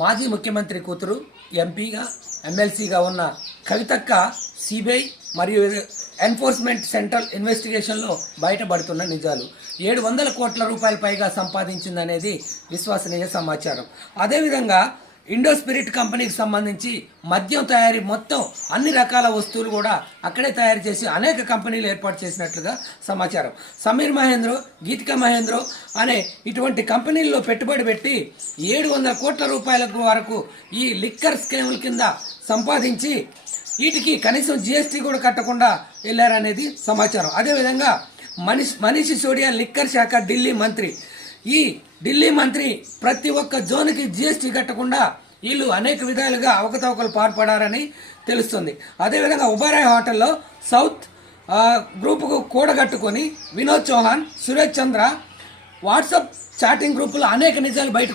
మాజీ ముఖ్యమంత్రి కూతురు ఎంపీగా ఎమ్మెల్సీగా ఉన్న కవితక్క సిబిఐ మరియు ఎన్ఫోర్స్మెంట్ సెంట్రల్ ఇన్వెస్టిగేషన్లో బయటపడుతున్న నిజాలు. 700 కోట్ల రూపాయల పైగా సంపాదించిందనేది విశ్వసనీయ సమాచారం. అదేవిధంగా ఇండో స్పిరిట్ కంపెనీకి సంబంధించి మద్యం తయారీ మొత్తం అన్ని రకాల వస్తువులు కూడా అక్కడే తయారు చేసి అనేక కంపెనీలు ఏర్పాటు చేసినట్లుగా సమాచారం. సమీర్ మహేంద్రో, గీతికా మహేంద్రో అనే ఇటువంటి కంపెనీల్లో పెట్టుబడి పెట్టి 700 కోట్ల రూపాయల వరకు ఈ లిక్కర్ స్కీముల కింద సంపాదించి వీటికి కనీసం జిఎస్టీ కూడా కట్టకుండా వెళ్ళారనేది సమాచారం. అదేవిధంగా మనీష్ సిసోడియా లిక్కర్ శాఖ ఢిల్లీ మంత్రి. ఈ ఢిల్లీ మంత్రి ప్రతి ఒక్క జోన్కి జిఎస్టీ కట్టకుండా వీళ్ళు అనేక విధాలుగా అవకతవకలు పాల్పడారని తెలుస్తుంది. అదేవిధంగా ఉబరాయ్ హోటల్లో సౌత్ గ్రూపుకు కూడగట్టుకొని వినోద్ చౌహాన్, సురేష్ చంద్ర వాట్సాప్ చాటింగ్ గ్రూపులో అనేక నిజాలు బయటకు